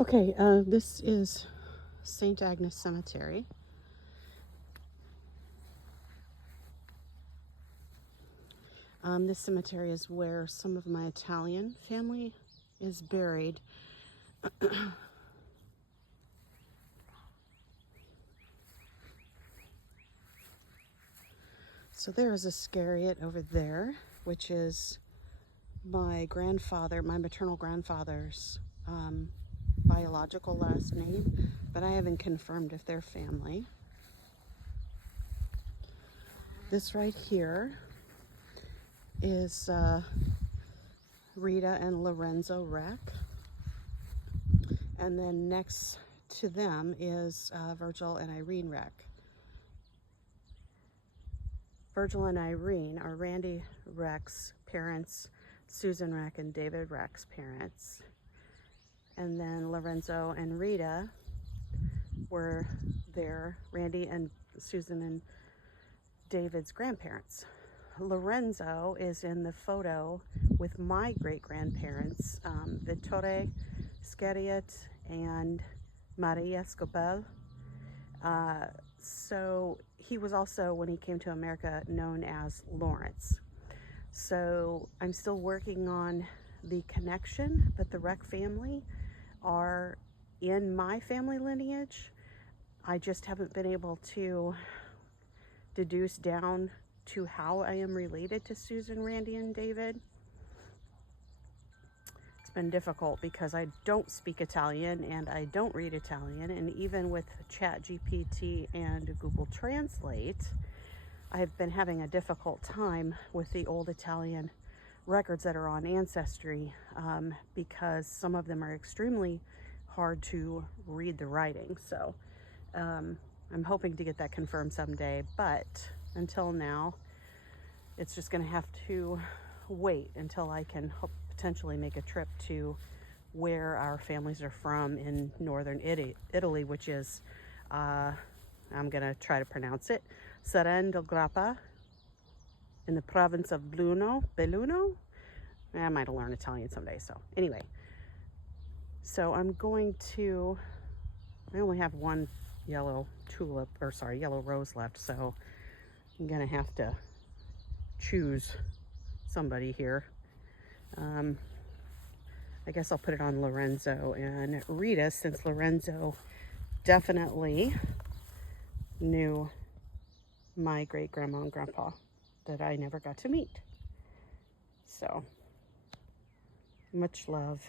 Okay, this is St. Agnes Cemetery. This cemetery is where some of my Italian family is buried. So there is a Scariot over there, which is my grandfather, my maternal grandfather's biological last name, but I haven't confirmed if they're family. This right here is Rita and Lorenzo Reck. And then next to them is Virgil and Irene Reck. Virgil and Irene are Randy Reck's parents, Susan Reck and David Reck's parents. And then Lorenzo and Rita were Randy and Susan and David's grandparents. Lorenzo is in the photo with my great-grandparents, Vittore Scariot and Maria Scopel. So he was also, when he came to America, known as Lawrence. So I'm still working on the connection, but the Reck family are in my family lineage. I just haven't been able to deduce down to how I am related to Susan, Randy, and David. It's been difficult because I don't speak Italian and I don't read Italian, and even with ChatGPT and Google Translate, I've been having a difficult time with the old Italian records that are on Ancestry because some of them are extremely hard to read the writing. So I'm hoping to get that confirmed someday, but until now, it's just going to have to wait until I can potentially make a trip to where our families are from in northern Italy, which is, I'm going to try to pronounce it, Seren del Grappa, in the province of Belluno. I might learn Italian someday, so anyway. So I'm going to, I only have one yellow rose left, so I'm gonna have to choose somebody here. I guess I'll put it on Lorenzo and Rita, since Lorenzo definitely knew my great grandma and grandpa that I never got to meet. So much love.